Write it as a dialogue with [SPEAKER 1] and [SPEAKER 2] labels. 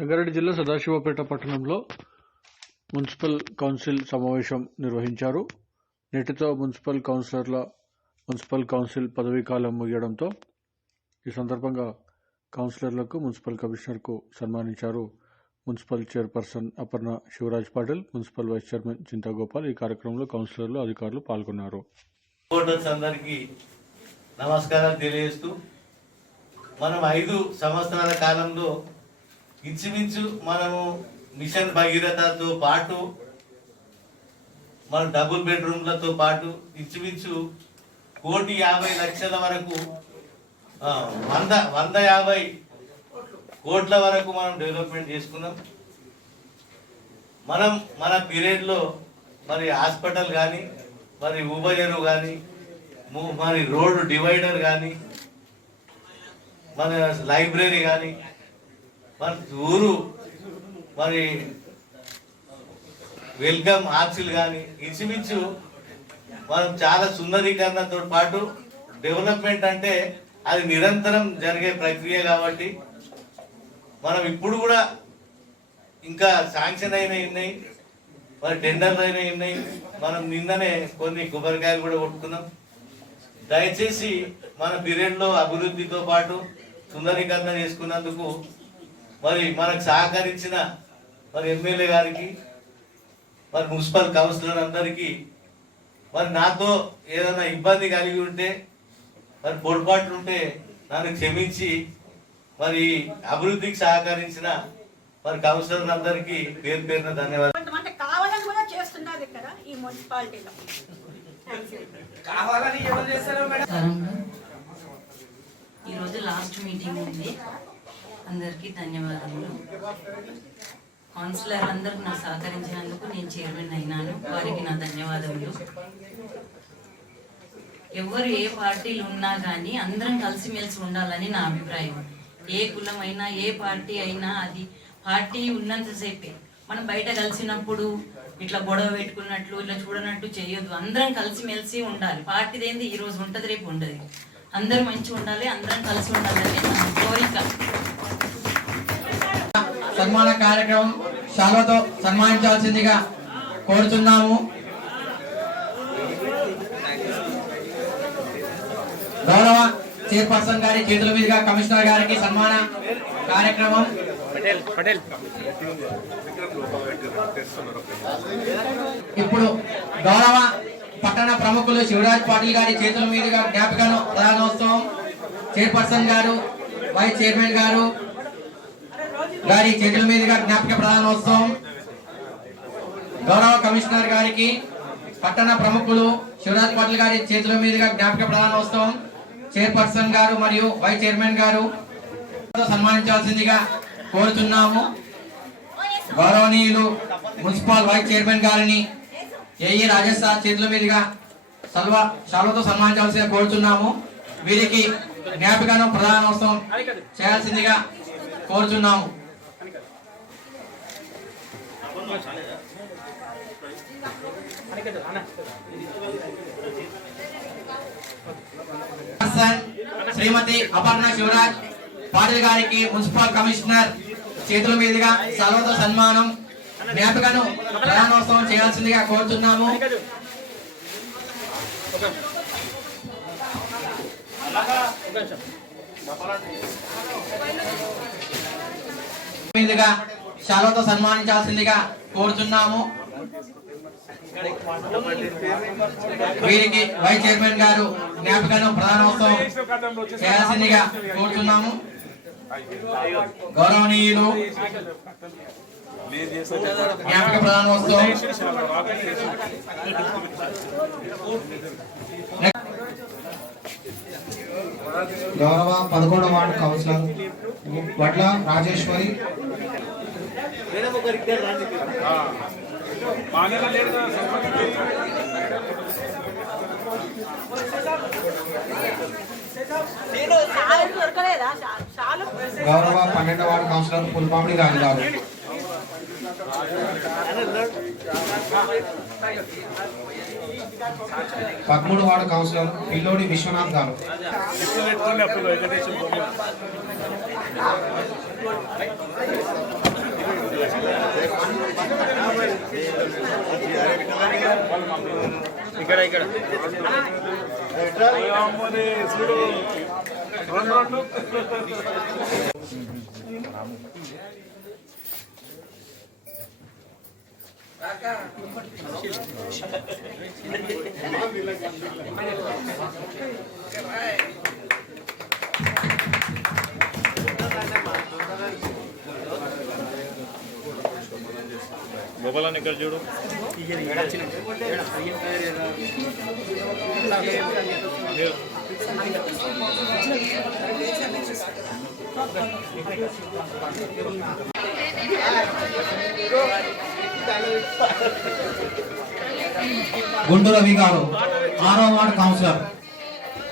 [SPEAKER 1] సంగారెడ్డి జిల్లా సదాశివపేట పట్టణంలో municipal council సమావేశం నిర్వహించారు. నేటితో మున్సిపల్ కౌన్సిలర్ల మున్సిపల్ కౌన్సిల్ పదవీకాలం ముగియడంతో ఈ సందర్భంగా కౌన్సిలర్లకు మున్సిపల్ కమిషనర్కు సన్మానించారు municipal chairperson Aparna Shivraj Patil municipal vice chairman Chintagopal ఈ కార్యక్రమంలో కౌన్సిలర్లు అధికారులు పాల్గొన్నారు.
[SPEAKER 2] అందరికీ నమస్కారాలు తెలియజేస్తూ మనం ఐదు సంవత్సరాల కాలంలో ఇంచుమించు మనము మిషన్ భగీరథతో పాటు మన డబుల్ బెడ్రూమ్లతో పాటు ఇంచుమించు కోటి యాభై లక్షల వరకు వంద వంద యాభై కోట్ల వరకు మనం డెవలప్మెంట్ చేసుకున్నాం. మనం మన పీరియడ్లో మరి హాస్పిటల్ కానీ మరి ఊబజరు కానీ మరి రోడ్డు డివైడర్ కానీ మన లైబ్రరీ కానీ మన ఊరు మరి వెల్కమ్ ఆర్చిల్ కానీ ఇంచుమించు మనం చాలా సుందరీకరణతో పాటు డెవలప్మెంట్ అంటే అది నిరంతరం జరిగే ప్రక్రియ కాబట్టి మనం ఇప్పుడు కూడా ఇంకా శాంక్షన్ అయినవి ఉన్నాయి మరి టెండర్లు అయినవి ఉన్నాయి మనం నిన్ననే కొన్ని కొబ్బరికాయలు కూడా కొట్టుకున్నాం. దయచేసి మన పీరియడ్లో అభివృద్ధితో పాటు సుందరీకరణ చేసుకున్నందుకు మరి మనకు సహకరించిన మరి ఎమ్మెల్యే గారికి మరి మున్సిపల్ కౌన్సిలర్ అందరికీ మరి నాతో ఏదైనా ఇబ్బంది కలిగి ఉంటే మరి పొరపాట్లు ఉంటే నన్ను క్షమించి మరి అభివృద్ధికి సహకరించిన మరి కౌన్సిలర్ అందరికీ పేరు పేరున ధన్యవాదాలు.
[SPEAKER 3] కొంతమంది కావాలని కూడా చేస్తున్నారు ఇక్కడ ఈ మున్సిపాలిటీలో. థ్యాంక్ యూ
[SPEAKER 4] కావాలని ఎవరు చేస్తారో మేడం?
[SPEAKER 5] నమస్కారం ఈరోజు లాస్ట్ మీటింగ్ ఉంది. అందరికీ ధన్యవాదములు. కౌన్సిలర్ అందరికి నాకు సహకరించినందుకు నేను చైర్మన్ అయినాను. వారికి నా ధన్యవాదములు. ఎవరు ఏ పార్టీలు ఉన్నా కానీ అందరం కలిసిమెలిసి ఉండాలని నా అభిప్రాయం. ఏ కులమైనా ఏ పార్టీ అయినా అది పార్టీ ఉన్నంతసేపే మనం బయట కలిసినప్పుడు ఇట్లా గొడవ పెట్టుకున్నట్లు ఇట్లా చూడనట్టు చేయొద్దు. అందరం కలిసిమెలిసి ఉండాలి. పార్టీది ఏంది ఈ రోజు ఉంటది రేపు ఉండదు. అందరూ మంచిగా ఉండాలి అందరం కలిసి ఉండాలని కోరిక.
[SPEAKER 4] సన్మాన కార్యక్రమం శాలతో సన్మానించాల్సిందిగా కోరుతున్నాము. గౌరవ చైర్పర్సన్ గారి చేతుల మీదుగా కమిషనర్ గారికి సన్మాన కార్యక్రమం. ఇప్పుడు గౌరవ పట్టణ ప్రముఖులు శివరాజ్ పాటిల్ గారి చేతుల మీదుగా జ్ఞాపికను ప్రధానోత్సవం చైర్పర్సన్ గారు వైస్ చైర్మన్ గారు గారి చేతుల మీదుగా జ్ఞాపిక ప్రధానోత్సవం. గౌరవ కమిషనర్ గారికి పట్టణ ప్రముఖులు శివరాజ్ పాటిల్ గారి చేతుల మీదుగా జ్ఞాపిక ప్రధానోత్సవం. చైర్పర్సన్ గారు మరియు వైస్ చైర్మన్ గారు సన్మానించాల్సిందిగా కోరుతున్నాము. గౌరవనీయులు మున్సిపల్ వైస్ చైర్మన్ గారిని ఏఈ రాజేష్ సార్ చేతుల మీదుగా సల్వ శాలతో సన్మానించాల్సిందిగా కోరుతున్నాము. వీరికి జ్ఞాపికను ప్రధానోత్సవం చేయాల్సిందిగా కోరుతున్నాము. శ్రీమతి అపర్ణ శివరాజ్ పాటిల్ గారికి మున్సిపల్ కమిషనర్ చేతుల మీదుగా సర్వత సన్మానం. జ్ఞాపికను ప్రధానోత్సవం చేయాల్సిందిగా కోరుతున్నాము. మీదుగా శాలతో సన్మానించాల్సిందిగా కోరుతున్నాము. వీరికి వైస్ చైర్మన్ గారు జ్ఞాపికను ప్రధానోత్సవం చేయాల్సిందిగా కోరుతున్నాము. గౌరవనీయులు జ్ఞాపక ప్రధానోత్సవం
[SPEAKER 6] గౌరవ పదకొండవ వార్డు కౌన్సిలర్ వడ్ల రాజేశ్వరి గౌరవ పన్నెండవ వార్డు కౌన్సిలర్ పుల్పామిడి రాజు గారు. పదమూడు వార్డు కౌన్సిలర్ పిల్లోడి విశ్వనాథ్ గారు.
[SPEAKER 7] ఇక్కడ ఇక్కడ Thank you. గోపాలని ఇక్కడ చూడు.
[SPEAKER 6] గుండు రవి గారు ఆరో వార్డు కౌన్సిలర్.